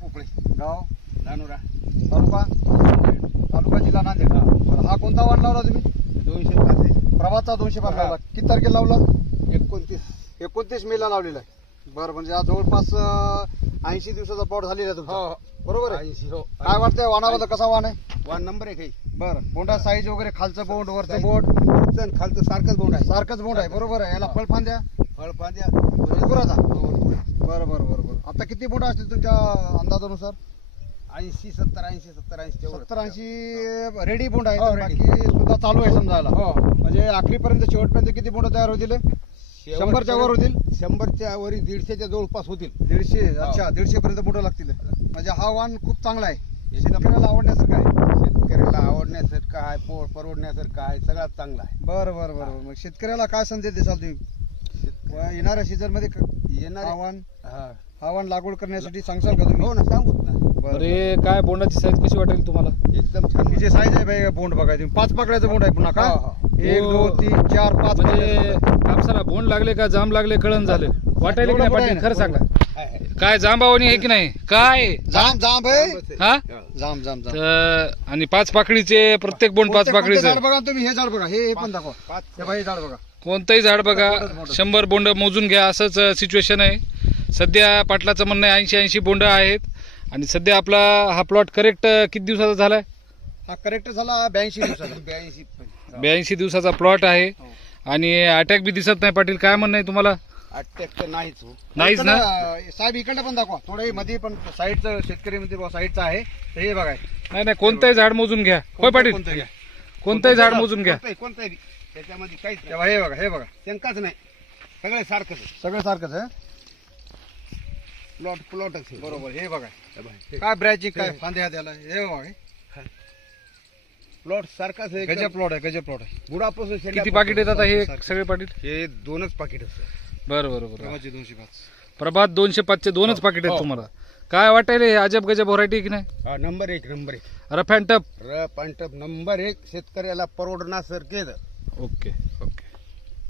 पोपळे, गाव धानोरा, तालुका तालुका जिल्हा नांदेड. बरं, हा कोणता वाण लावला तुम्ही? 205 आहे. प्रभातचा 205 लावला. किती तारखेला लावला? 29 मेला लावलेला आहे. बरं, म्हणजे आज जवळपास 80 दिवसाचा प्लॉट झालेला आहे तुमचा. हो बरोबर आहे. 80 हो. काय वाटतंय वाणाबद्दल, कसा वाण आहे? वान नंबर 1 आहे. बरं, बोंडा साईज वगैरे, खालचं बोंड वरचं Size. बोंड वरचं खालचं सारखंच बोंड आहे. सारखंच बोंड आहे. बरोबर आहे. याला फळ फांद्या फळ फांद्या भरपूरच आहे. भरपूर आहे. बरं बरं बरं बरं. आता किती बोंड असतील तुमच्या अंदाजानुसार? 80 70 80 70 80 तेवढं. 70-80 रेडी बोंड आहे. हो, तर ready. बाकी सुद्धा चालू आहे समजायला. हो. म्हणजे आखरीपर्यंत शेवटपर्यंत किती बोंड तयार होतील? 100च्या वर होतील. 100च्या वर 150च्या जवळपास होतील. 150. अच्छा, 150 पर्यंत बोंड लागतील. म्हणजे हा वाण खूप चांगला आहे. एकदम शेतकऱ्याला आवडण्यासारखं आहे. शेतकऱ्याला आवडण्यासारखं आहे, परवडण्यासारखं आहे, सगळ्यात चांगला आहे. बरं बरं बरं. मग शेतकऱ्याला काय संदेश देसाल तुम्ही? येणाऱ्या सीझन मध्ये येणार हा वाण लागवड करण्यासाठी सांगसाल का तुम्ही? हो ना, सांगूत ना. बरं. अरे काय बोंडाची साईज कशी वाटेल तुम्हाला? एकदम छान ही जे साईज आहे बाई बोंड बघा तुम्ही, 5 पाकळ्याचं बोंड आहे पुन्हा का? हो, हो. 1 2 3 4 5 म्हणजे कापसाला बोंड लागले का जांब लागले कळण झाले वाटायला की नाही एवढं पाटील? आहे खरं ना, सांगा, आहे. काय जांबावणी आहे की नाही? काय जाम जाम आहे. हा जाम जाम जाम. तर आणि 5 पाकळीचे प्रत्येक बोंड 5 कोणते झाड पाकळीचं. बघा तुम्ही, हे झाड बघा, हे पण दाखवा. पाच हे बाई झाड बघा. कोणतंही झाड बघा, मोठं. 100 बोंड मोजून घ्या, असंच सिच्युएशन आहे सध्या. पाटलाचं म्हणणं आहे 80 बोंड आहेत. आणि सध्या आपला हा प्लॉट करेक्ट किती दिवसाचा झालाय? हा करेक्ट झाला 82 दिवसाचा. 82 82 दिवसाचा प्लॉट आहे. हो. आणि अटॅक बी दिसत नाही पाटील, काय म्हणणं आहे तुम्हाला? अटॅक तर नाहीच हो. नाहीच ना? साहेब इकडे पण दाखवा थोडं, मध्ये पण साईडचं शेतकरी मध्ये साईडचं आहे, तर हे बघा. नाही नाही, कोणतंही झाड मोजून घ्या. होय पाटील, कोणतं घ्या. कोणतंही झाड मोजून घ्या. कोणतंही त्याच्यामध्ये काहीच नाही. तेव्हा हे बघा, हे बघा, शंकाच नाही, सगळे सारखंच आहे. सगळं सारखंच आहे. प्लॉटच आहे. बरोबर. हे बघा बरोबर. काय ब्रॅचिंग, काय फांद्या त्याला, हे बघा. प्लॉट सारखाच आहे. गजब प्लॉट आहे, गजब प्लॉट आहे. बुडापासून किती पाकिट येतात आता हे सगळे पाकिट? हे 2च पाकिट असतं. बरं बरं बरं. प्रभातची 205. प्रभात 205 चे 2च पाकिट आहेत हो. तुम्हाला. काय वाटायला हे अजब गजब व्हरायटी की नाही? हा, number 1 number 1 rough and tough. रप आणि टप नंबर 1. शेतकऱ्याला परवडण्यासारखे ओके.